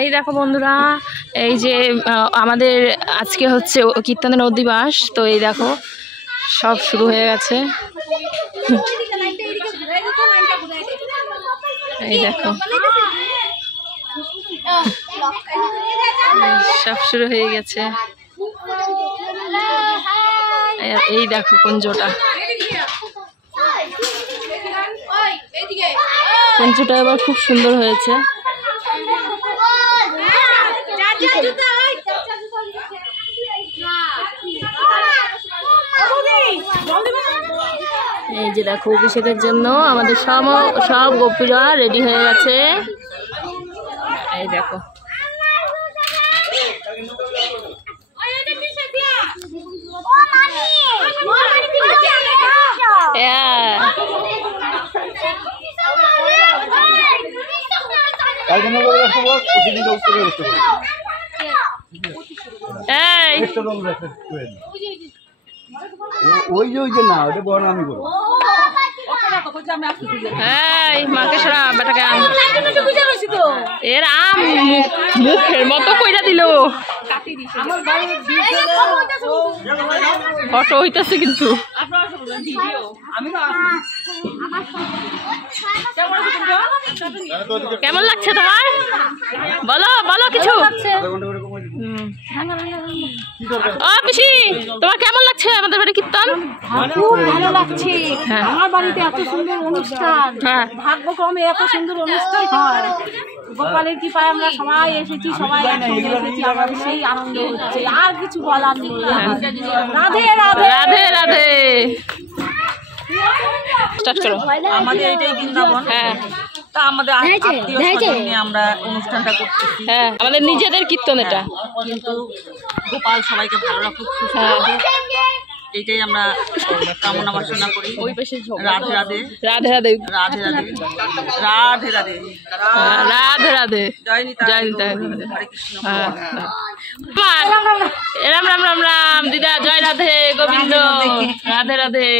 এই দেখো বন্ধুরা, এই যে আমাদের আজকে হচ্ছে কীর্তনের অধিবাস। তো এই দেখো সব শুরু হয়ে গেছে। এই দেখো সব শুরু হয়ে গেছে। এই দেখো কুঞ্জটা, কুঞ্জটা এবার খুব সুন্দর হয়েছে। এই যে দেখো অভিষেকের জন্য আমাদের সব গোপীরা রেডি হয়ে গেছে। এই দেখো মাকে সরা বেটাকে এর আম মুখের মতো কইরা দিল। ফটো হইতেছে কিন্তু কেমন লাগছে তোমার? বলো বলো কিছু। ও পিসি, তোমার কেমন লাগছে আমাদের বাড়ি কীর্তন? খুব ভালো লাগছে। আমার বাড়িতে এত সুন্দর অনুষ্ঠান, ভাগ্যক্রমে এত সুন্দর অনুষ্ঠান হয়। গোপালের কৃপায় আমরা সবাই এসেছি, সবাই একসঙ্গে এসেছি, আমাদের সেই আনন্দ হচ্ছে, আর কিছু বলার নেই। রাধে রাধে রাধে রাধে। আমাদের এটাই বৃন্দাবন। তা আমাদের আত্মীয় নিয়ে আমরা অনুষ্ঠানটা করছি। হ্যাঁ, আমাদের নিজেদের কীর্তন এটা, কিন্তু গোপাল সবাইকে ভালো রাখুক, এইটাই আমরা কামনা বাসনা করি। রাধে রাধে রাধে রাধে রাধে রাধে রাধে রাধে রাধে রাধে জয় নিতাই জয় নিতাই। হরে কৃষ্ণ। রাম রাম রাম রাম দিদা, জয় রাধে গোবিন্দ, রাধে রাধে।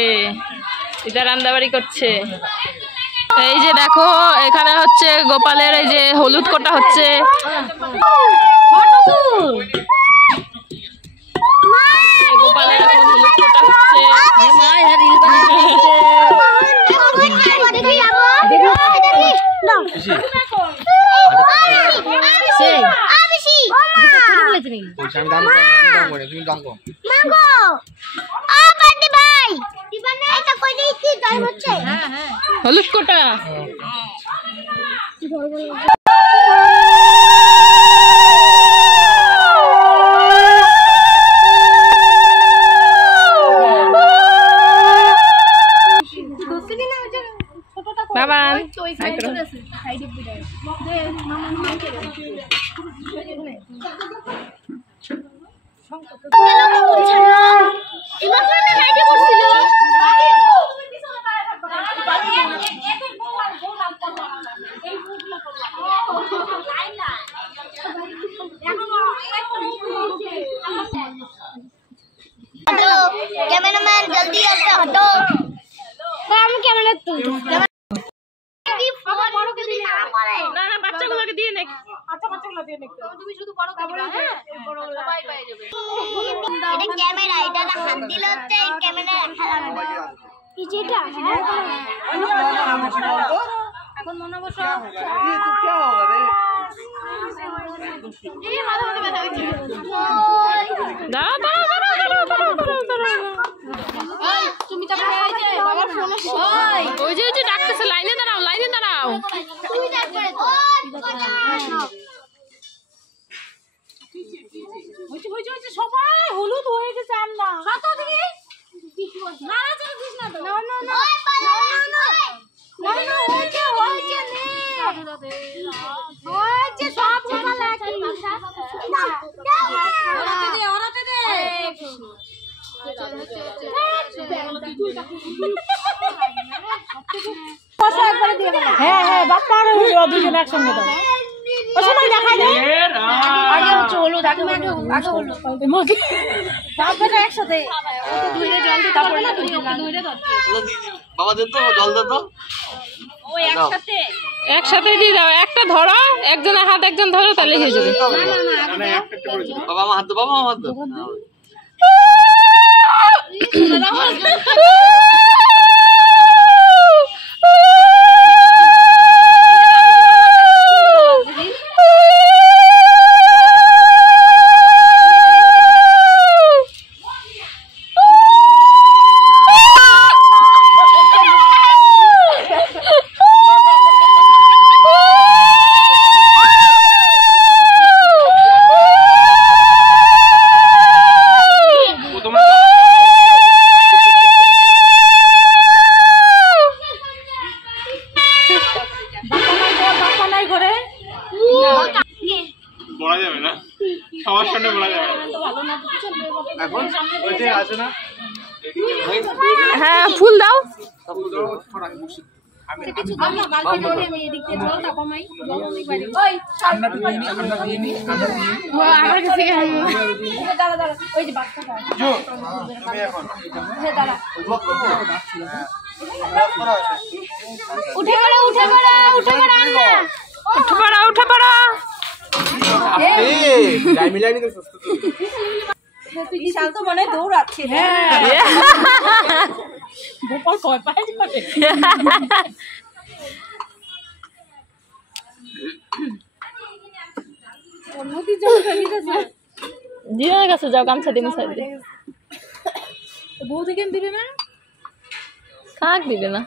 দিদা রান্নাবাড়ি করছে। এই যে দেখো এখানে হচ্ছে গোপালের এই যে হলুদ কোটা হচ্ছে। গোপালের এখন হলুদ কোটা হচ্ছে। হলুদ কোটা বাবা कैमरामैन जल्दी से हटो। हम कैमरा तू না না বাচ্চাগুলোকে দিয়ে নে। তুমি শুধু বড় দিবা, হ্যাঁ সবাই পাই যাবে। এটা ক্যামেরা, এটা না হাত দিলে হচ্ছে ক্যামেরা রাখা লাগবে। এই যেটা এখন মনে বসো। এই মাথা মাথা ব্যথা হচ্ছে। দাঁড়াও দাঁড়াও দাঁড়াও দাঁড়াও দাঁড়াও দাঁড়াও। এই তুমি তো এই যে বাবার ফোনে ওই যে ডাকতেছে, লাইনে দাঁড়াও লাইনে দাঁড়াও। তুই ডাক করে তো হইছে সবাই হলুদ হয়ে গেছে। আমরা কত দিকে না না চল দিস না তো। না না না না না হইছে নে হইছে সব গোপাল একই না। ওরাতে দে হ্যাঁ হ্যাঁ বাপ্পা আর দুজন একসঙ্গে দাও। ও সময় দেখাই দে আগে হচ্ছে হলুদ আগে হলুদ মুখে তারপরে একসাথে ধুইলে জল দিতে তারপরে না ধুইলে দাও বাবা দে তো জল দে তো ও একসাথে একসাথে দিয়ে দাও, একটা ধরো, একজনের হাত একজন ধরো, তাহলে হয়ে যাবে। বাবা আমার হাত দে, বাবা আমার হাত দে। বলা যাবে না, সবার সামনে বলা যাবে না। এখন ওই যে আছে না, হ্যাঁ ফুল দাও। উঠে পড়া উঠে পড়া উঠে পড়া উঠে পড়া উঠে পড়া। বিশাল তো মনে দৌড়াচ্ছে গোপাল কয় পায় যাবে নদী জল ফেলে গেছে জিনের কাছে যাও, গামছা দিয়ে মুছাই দে। বৌদি কেন দিবে না কাক দিবে না,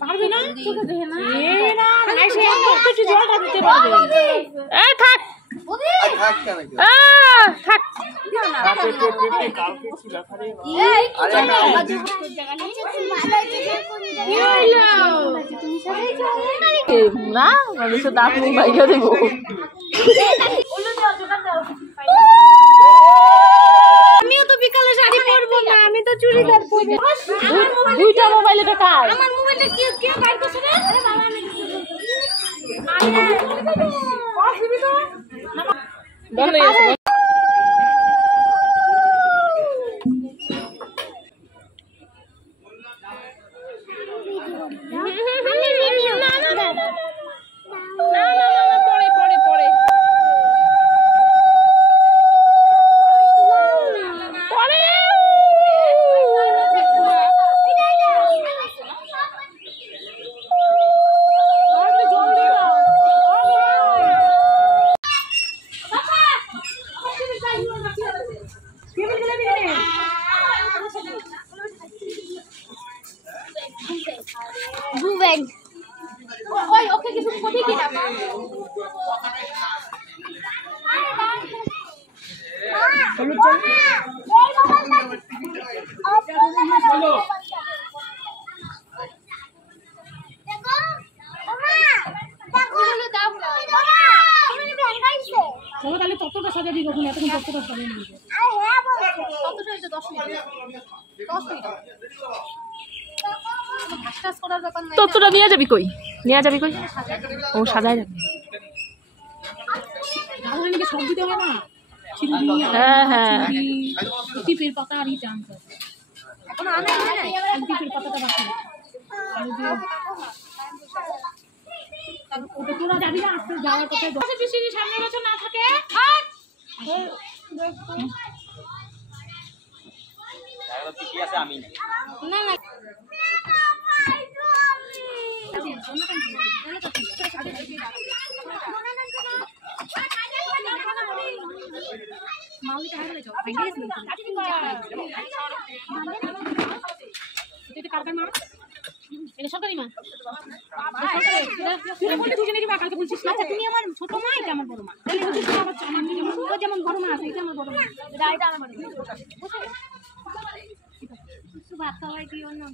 পারবে না চোখে দেখে না এ না এসে একটু জলটা দিতে পারবে এই থাক থাক। না মানুষের দাঁত মুখ বাইকে দেবো। আমিও তো বিকালে শাড়ি পরবো না, আমি তো চুড়িদার পরবো। দুইটা মোবাইল এটা কার? আমার মোবাইলটা কি কে বাইর করছে রে? আরে বাবা আমি বন্ধ হয়ে গেছে। বুবেন ওই ওকে কিছু কোথায় কি না তাহলে ততটা সাজা দিই কখন এতক্ষণ ততটা সাজা নিয়ে ততটা হচ্ছে 10 মিনিট 10 মিনিট ভাস্টাস করার ব্যাপার নাই। ততটা নিয়ে যাবি কই? নিয়ে যাবি কই? ও সাজায় যাবে। তাহলে নাকি সব দিতে হবে না হ্যাঁ হ্যাঁ টিপের পাতা আর ইটা আনতে এখন আনে টিপের পাতাটা বাকি ওটা তোরা যাবি না আজকে যাওয়ার কথা বেশি সামনে বছর না থাকে কি আছে আমি না না মাউলিটা হারিয়ে যাও এটা কার মা এটা সরকারি মা তুই বলতে দুজনেরই মা কালকে বলছিস আচ্ছা তুমি আমার ছোট মা এটা আমার বড় মা তাহলে বুঝিস আমার যেমন বড় মা আছে এটা আমার বড় মা এটা আমার বড় মা ভাত খাওয়াই দিও না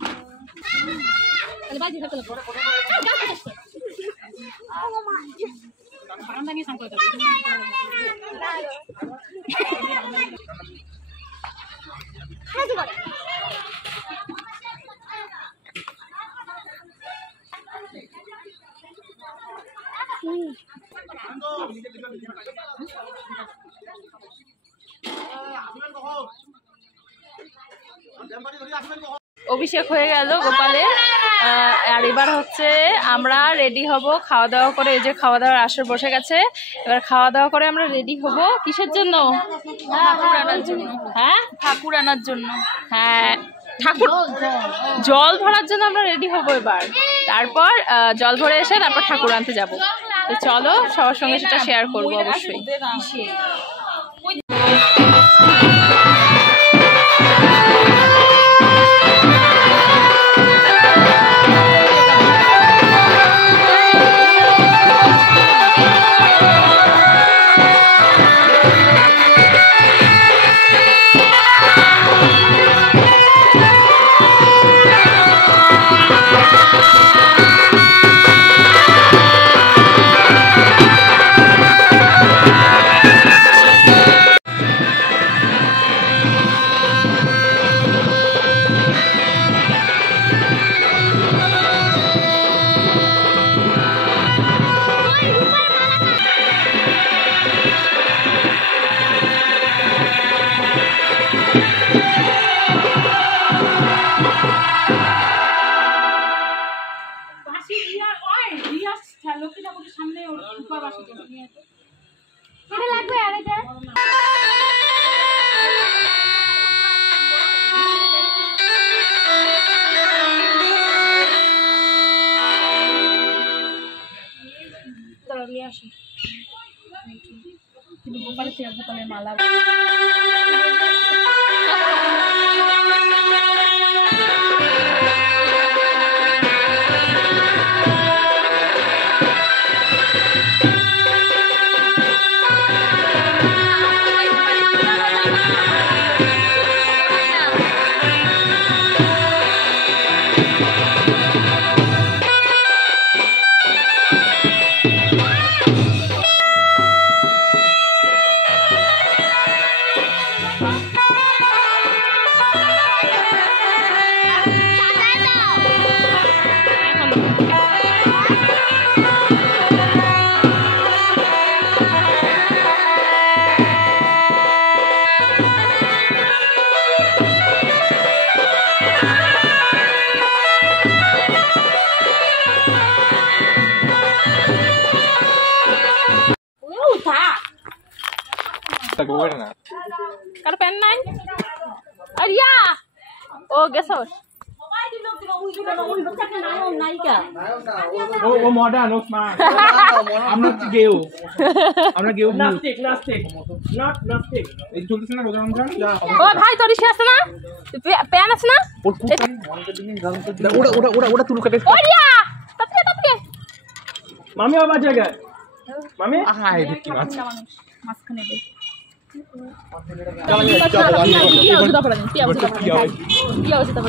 তাহলে বাজি থাকলে বারান্দা নিয়ে সামনে অভিষেক হয়ে গেল গোপালের। আর এবার হচ্ছে আমরা রেডি হব খাওয়া দাওয়া করে। এই যে খাওয়া দাওয়ার আসর বসে গেছে, এবার খাওয়া দাওয়া করে আমরা রেডি হব কিসের জন্য? ঠাকুর আনার জন্য। হ্যাঁ, ঠাকুর আনার জন্য। হ্যাঁ, ঠাকুর জল ভরার জন্য আমরা রেডি হব এবার। তারপর জল ভরে এসে তারপর ঠাকুর আনতে যাব। তো চলো সবার সঙ্গে সেটা শেয়ার করবো অবশ্যই। গোপালের মালা কার পেন নাই আরিয়া ও গেছো ও মডার্ন ও স্মার্ট আমরা গেও নাস্তিক নাস্তিক এই চলতেছ না রোজা ও ভাই তোর ইসে আছে না পেন আছে না ওটা তুলু কাটে আরিয়া ততকে মামি আবার জায়গায় মামি আয় দেখি মাছ মাছখানে দে কি অবস্থা